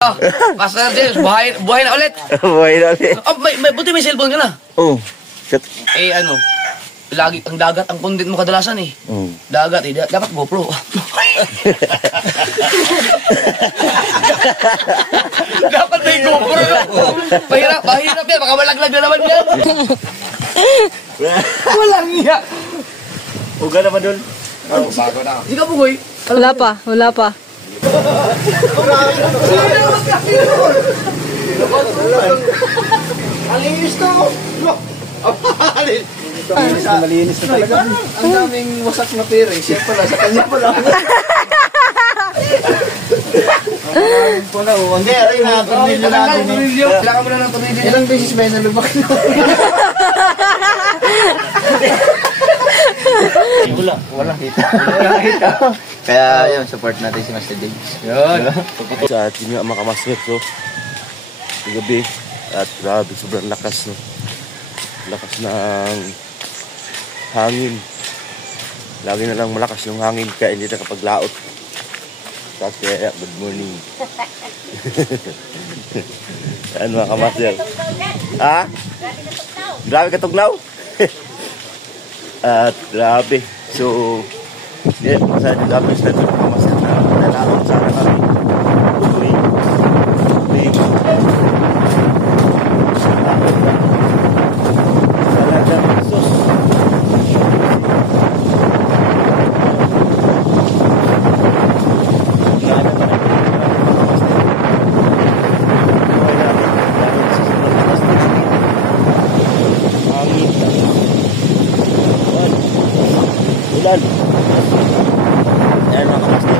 Oh, Master James, buhay na ulit. Buhay na ulit. Oh, buti may cellphone ka na. Oo. Eh ano, lagi ang dagat ang content mo kadalasan eh. Dagat eh, dapat GoPro. Dapat may GoPro. Mahirap yan, baka malaglag na naman yan. Walang iya. Uga naman doon. Oh, bago na. Di ka bugoy. Wala pa. Alinis to. Malinis na talaga. Ang daming wasak na pera. Siya pala, sa kanya pala. Hindi, rin na. Tornilyo natin. Kailangan mo na ng tornilyo. Ilang beses ba yung nalubak na? Wala kita. Kaya yun, support natin si Master James. Yun. Sa atin yung mga kamaster, so. Gabi. At grabe, sobrang lakas, no. Lakas ng hangin. Lagi na lang malakas yung hangin, kaya hindi na kapaglaot. Kaya, good morning. Ano mga kamaster? Ha? Grabe katugnaw? At grabe. So, yeah, masaya yung gabis na ito mga kamaster na nalaon sana kami. Uy. Big. Talagang sus. Ulan. Ayan mga kamaster.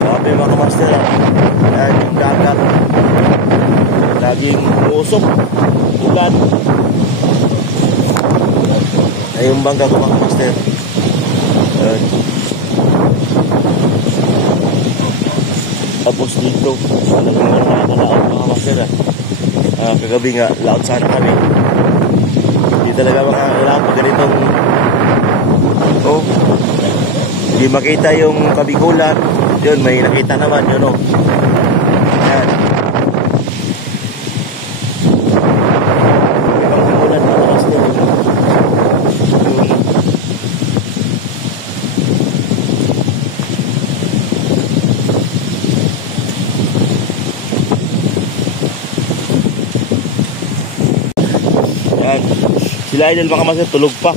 Grabe mga kamaster. Ayan yung dagat. Laging uusok. Ulan. Ayan yung bangga ko mga kamaster. Ayan. Tapos dito, talagang nakakalaot mga kamaster. Kagabi nga, laot sana kami. Talaga mga kailangan pag ganitong hindi makita yung kabigulan. Yun, may nakita naman yun, no? Ayan. Kabigulan mga kamaster. Ayan. Sila idol mga kamaster, tulog pa.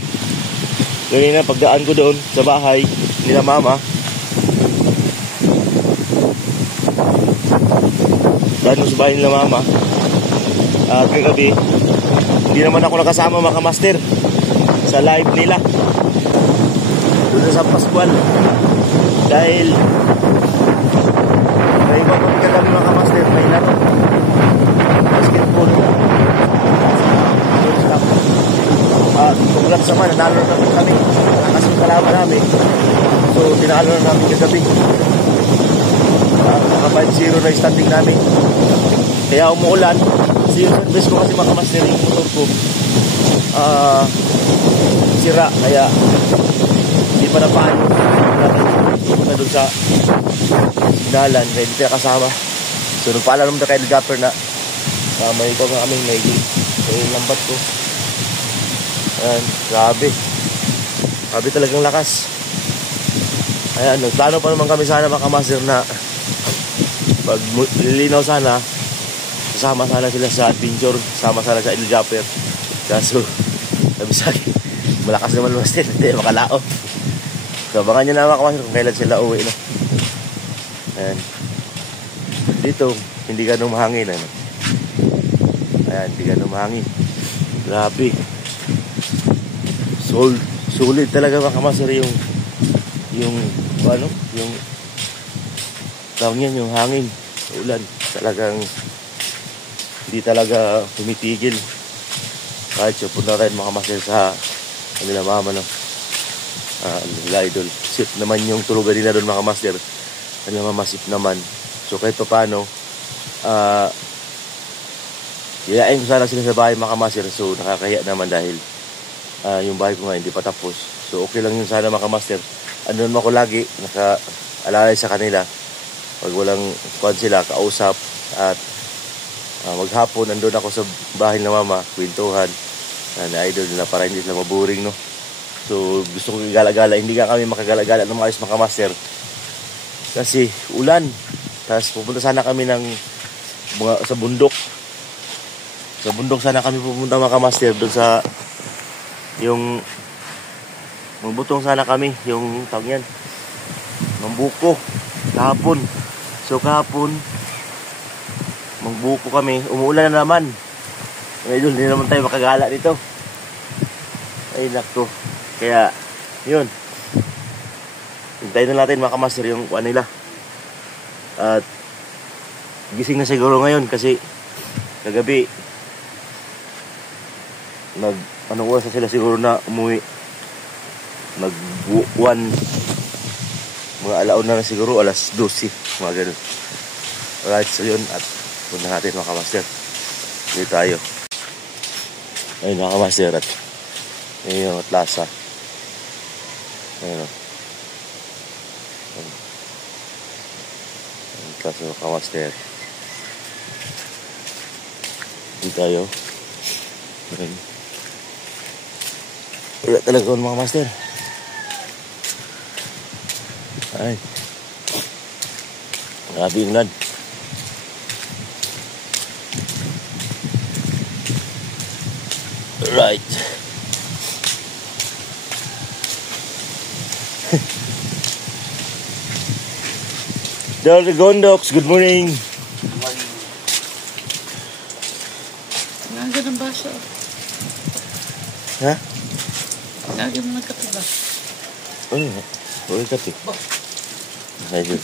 Ganyan na pagdaan ko doon sa bahay nila mama. Daan sa bahay nila mama. Kagabi, hindi naman ako nakasama mga kamaster sa live nila doon sa Pascual. Dahil may iba pang kagabi mga kamaster, may laro basketball. Congrats naman, nanalo na kami. Malakas yung kalaban namin. So, tinalo na namin kagabi. Naka 5-0 na standing namin. Kaya umuulan. Kasi yung service ko kasi mga kamaster, yung motor ko sira. Kaya hindi pa na paano. Na doon sa sinalan. Kaya hindi tayo kasama. So, nung paalam naman na kay Gapper na may ikaw nga aming may lambat ko. Ayan, grabe. Grabe talagang lakas. Ayan, nagplano pa naman kami sana mga kamaster na pag lilinaw sana, kasama sana sila sa adventure, kasama sana sa El Japper. Kaso, sabi sa akin, malakas naman mga stil, hindi makalaot. So, abangan nyo na mga kamaster kung kailan sila uwi, no? Ayan. Dito, hindi ganun mahangin, ano? Ayan, hindi ganun mahangin. Grabe. Solid talaga mga kamaster yung tawag yan, yung hangin, ulan, talagang hindi talaga tumitigil. Kahit siya punta rin mga kamaster sa kanila mama, no? Nila idol, sip naman yung tulugan nila doon mga kamaster, kanila mama sip naman. So kahit pa paano yayain ko sana sila sa bahay mga kamaster. So nakakaya naman dahil yung bahay ko nga hindi pa tapos. So okay lang yun sana mga kamaster. Ano naman ako lagi nakaalalay sa kanila Pag walang kuwan sila, kausap. At maghapon, nandun ako sa bahay ng mama, kwentuhan ni Idol nila para hindi sila maboring, no? So, gusto kong igala-gala. Hindi ka kami makagala-gala ng maayos mga master. Kasi ulan. Tapos pupunta sana kami sa bundok. Sa bundok sana kami pupunta mga master. Doon sa yung magbutong sana kami. Yung tawag yan, Mambuko. Kahapon. So kahapon magbuko kami. Umuulan na naman. Ngayon, hindi naman tayo makagala dito. Ay nako. Kaya yun, hintayin na natin mga kamaster yung kuha nila. At gising na siguro ngayon kasi kagabi anong oras na sila siguro na umuwi. Nag-1 mga alauna na siguro, alas 12 mga ganun. Alright, so yun, at punta natin mga kamaster. Dito tayo. Ayun mga kamaster, at ayun yung plaza. Ayun o. Ayun plaza mga kamaster. Dito tayo. Ayun. Wala talaga mga kamaster. Ay. Grabe yung ulan. Right. Dr. Gondox, good morning. Nga ng baso. Ha? Nga mo nagkape ba? Oh, okay kape. Hi, Dol.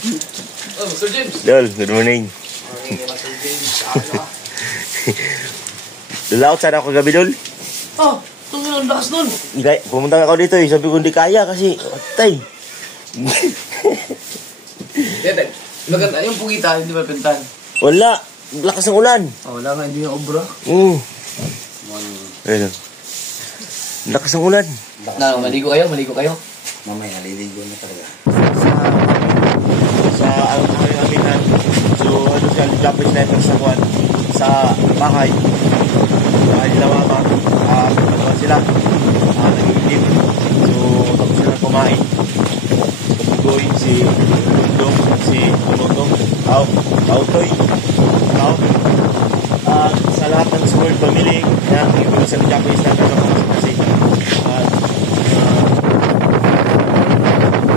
Oh, Sir James. Dol, good morning. Morning, Sir James. Dulaot sana ako gabi, Dol. Oh, tumulong ang lakas nun. Hindi, pumunta ako dito eh. Sabi ko hindi kaya kasi atay. Tete, maganda yung pugita, hindi ba pintan? Wala. Lakas ng ulan. Oh, wala nga, hindi yung obra. Ayun. Lakas ng ulan. Na, maligo kayo, maligo kayo. Mamaya, liligo na talaga. Sa aming aminan. So, ano siya, Japanese sniper sa kwan. Sa bahay. Bahay nila mama. Naman sila. Nag-iilim. So, tapos sila kumain. Kapigoy, si Lundong, si Unotong, Tautoy, sa lahat ng Sword Family, yan, yung sa Japanese sniper na mga kasi.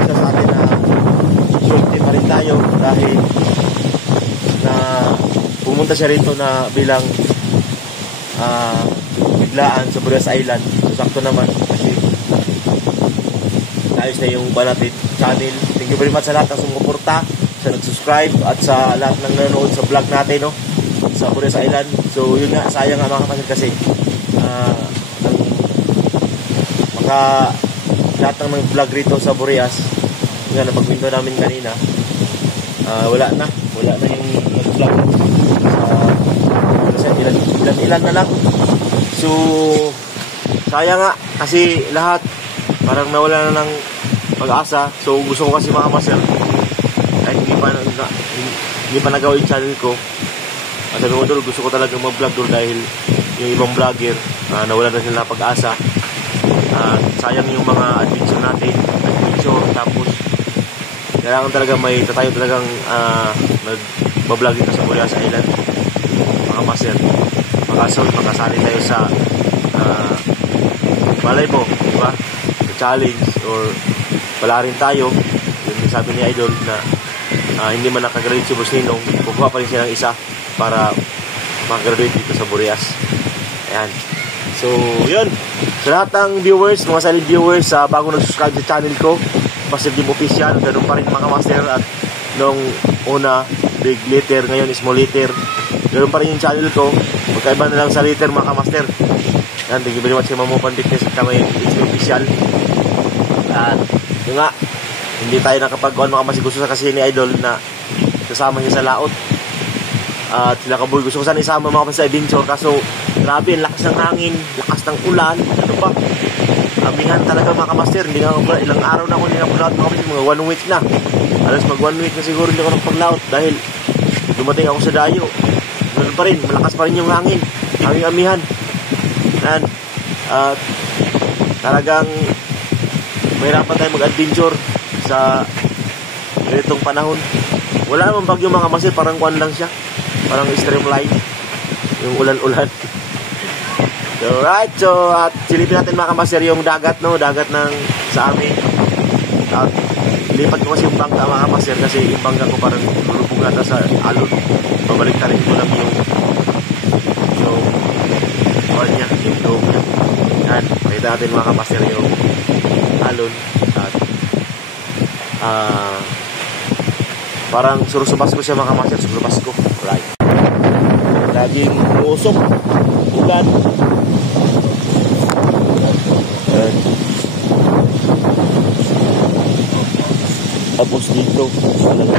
Sa atin na shorty pa rin tayo dahil na pumunta siya rito na bilang biglaan sa Burias Island. So, sakto naman kasi naayos na yung Banatit channel. Thank you very much sa lahat ng sumuporta, sa nag-subscribe at sa lahat ng nanonood sa vlog natin, no, sa Burias Island. So yun nga, sayang nga mga kapatid kasi lahat ng vlog rito sa Burias nga napagpinto namin kanina, wala na yung nag-vlog sa ilan na lang. So sayang nga kasi lahat parang nawala na ng pag-asa. So gusto ko kasi mga master ay hindi pa nagawa yung channel ko. At sabi ko doon, gusto ko talaga mag-vlog doon dahil yung ibang vlogger nawala na sila pag-asa. Sayang yung mga adventure natin, tapos kailangan talaga may tayo talagang mag-vlog dito sa Burias Island mga master. Makasali tayo sa malay mo, diba, challenge or wala rin tayo. Yung sabi ni Idol na hindi man nakagraduate si Boss Ninong, kukuha pa rin siya ng isa para makagraduate dito sa Burias. Ayan. So yun, sa lahat ng viewers, mga silent viewers, bago nag-subscribe sa channel ko, Master Jim Official, ganun pa rin mga master. At nung una big letter, ngayon small letter, ganun pa rin yung channel ko, magkaiba na lang sa letter mga master. Yan, thank you very much kay Mamo Pandiknes at kami Official. At yun nga, hindi tayo nakapag-on mga mas gusto sa kasi ni Idol na kasama niya sa laot. At sila Kaboy, gusto ko sana isama mga sa adventure, kaso grabe, lakas ng hangin, lakas ng ulan, ano pa. amihan talaga mga kamaster. Hindi nga ako, ilang araw na ako hindi nakapaglaot mga kamaster, mga 1 week na. Alas mag 1 week na siguro hindi ako nakapaglaot dahil dumating ako sa dayo. Ganun pa rin, malakas pa rin yung hangin. Hangin amihan. Yan. At talagang mahirapan tayo mag-adventure sa ganitong panahon. Wala namang bagyo mga kamaster, parang kuwan lang siya. Parang streamline. Yung ulan-ulan. So, right. So, at silipin natin mga kamaster yung dagat, no? Dagat ng sa amin. At lipat ko kasi yung bangka mga kamaster kasi yung bangka ko parang lulubog nata sa alon. Pabalik tarin ko lang yung kuwan niya, yung dome niya. Yan. Pakita natin mga kamaster yung alon. At parang surusubas ko siya mga kamaster. Surusubas ko. Right. Laging usok. Ulan. Tapos dito talaga